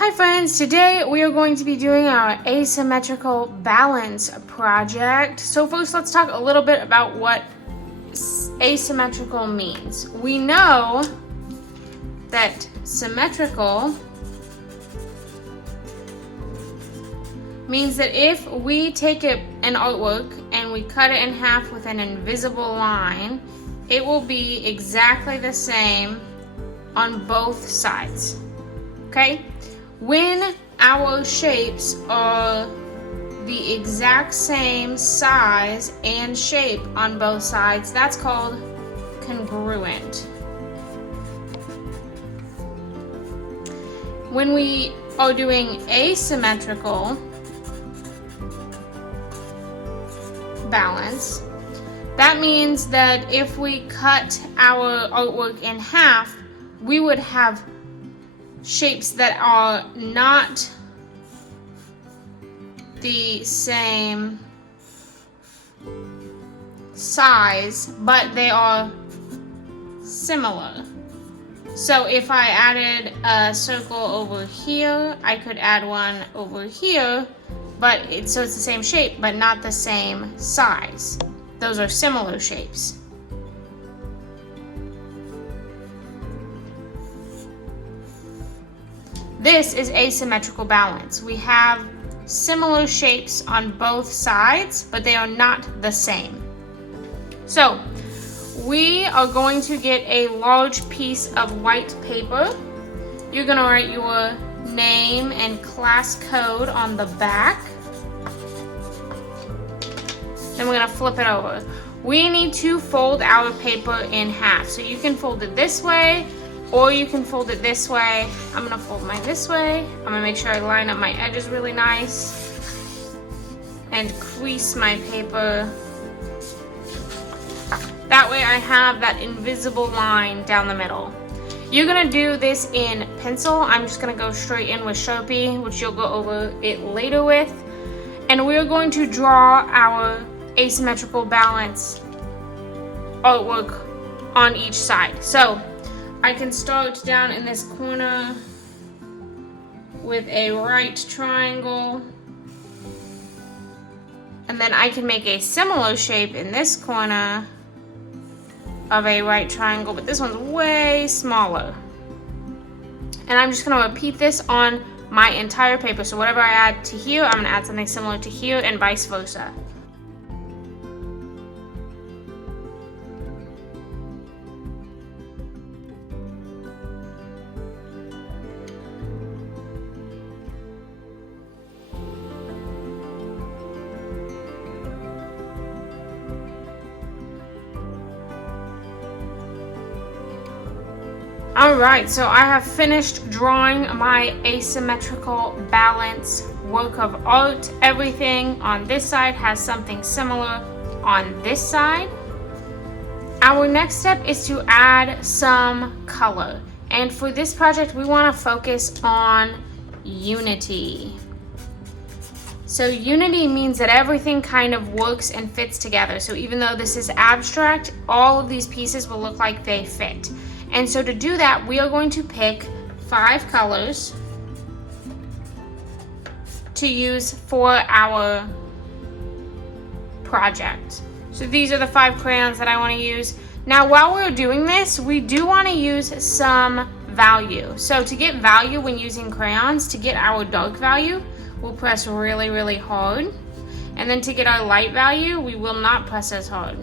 Hi friends, today we are going to be doing our asymmetrical balance project. So first let's talk a little bit about what asymmetrical means. We know that symmetrical means that if we take an artwork and we cut it in half with an invisible line, it will be exactly the same on both sides. Okay? When our shapes are the exact same size and shape on both sides, that's called congruent. When we are doing asymmetrical balance, that means that if we cut our artwork in half, we would have shapes that are not the same size, but they are similar. So if I added a circle over here, I could add one over here, so it's the same shape, but not the same size. Those are similar shapes. This is asymmetrical balance. We have similar shapes on both sides, but they are not the same. So we are going to get a large piece of white paper. You're going to write your name and class code on the back. Then we're going to flip it over. We need to fold our paper in half. So you can fold it this way, or you can fold it this way. I'm gonna fold mine this way. I'm gonna make sure I line up my edges really nice and crease my paper. That way I have that invisible line down the middle. You're gonna do this in pencil. I'm just gonna go straight in with Sharpie, which you'll go over it later with. And we're going to draw our asymmetrical balance artwork on each side. So I can start down in this corner with a right triangle, and then I can make a similar shape in this corner of a right triangle, but this one's way smaller. And I'm just going to repeat this on my entire paper. So whatever I add to here, I'm going to add something similar to here, and vice versa. Alright, so I have finished drawing my asymmetrical balance work of art. Everything on this side has something similar on this side. Our next step is to add some color. And for this project, we want to focus on unity. So unity means that everything kind of works and fits together. So even though this is abstract, all of these pieces will look like they fit. And so to do that, we are going to pick 5 colors to use for our project. So these are the 5 crayons that I want to use. Now while we're doing this, we do want to use some value. So to get value when using crayons, to get our dark value, we'll press really, really hard. And then to get our light value, we will not press as hard.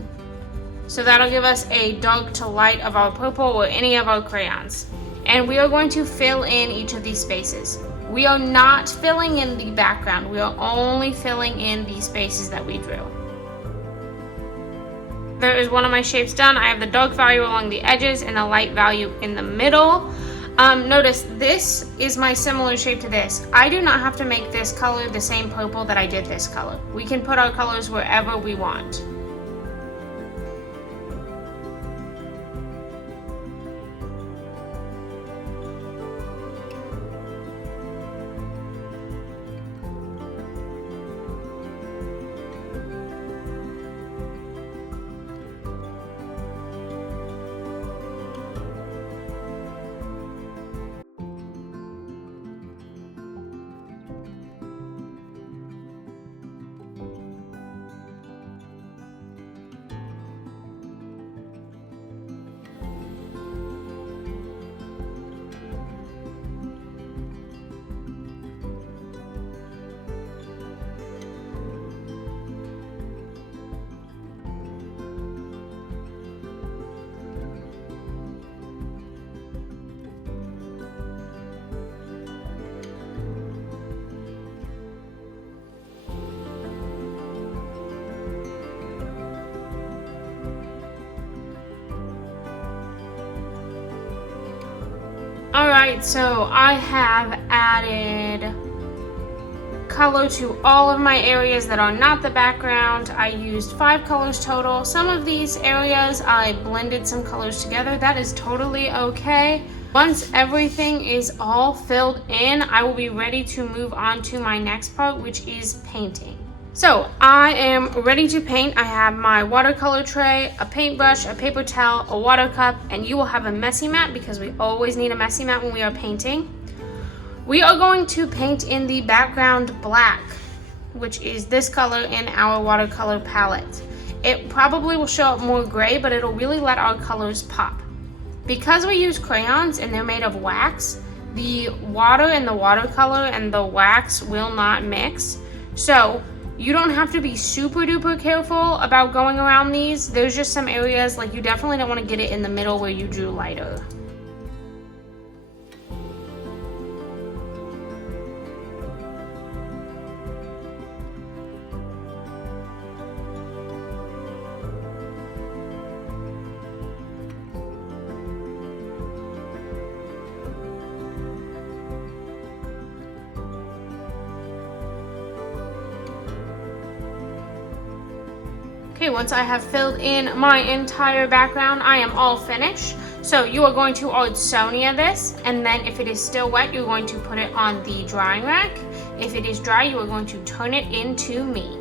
So that'll give us a dark to light of our purple or any of our crayons. And we are going to fill in each of these spaces. We are not filling in the background. We are only filling in the spaces that we drew. There is one of my shapes done. I have the dark value along the edges and the light value in the middle. Notice this is my similar shape to this. I do not have to make this color the same purple that I did this color. We can put our colors wherever we want. Alright, so I have added color to all of my areas that are not the background. I used 5 colors total. Some of these areas I blended some colors together. That is totally okay. Once everything is all filled in, I will be ready to move on to my next part, which is painting. So I am ready to paint. I have my watercolor tray, a paintbrush, a paper towel, a water cup, and you will have a messy mat because we always need a messy mat when we are painting. We are going to paint in the background black, which is this color in our watercolor palette. It probably will show up more gray, but it'll really let our colors pop. Because we use crayons and they're made of wax, the water and the watercolor and the wax will not mix. So you don't have to be super duper careful about going around these. There's just some areas, like you definitely don't want to get it in the middle where you drew lighter. Okay, once I have filled in my entire background, I am all finished. So you are going to Sonia this, and then if it is still wet, you're going to put it on the drying rack. If it is dry, you are going to turn it into me.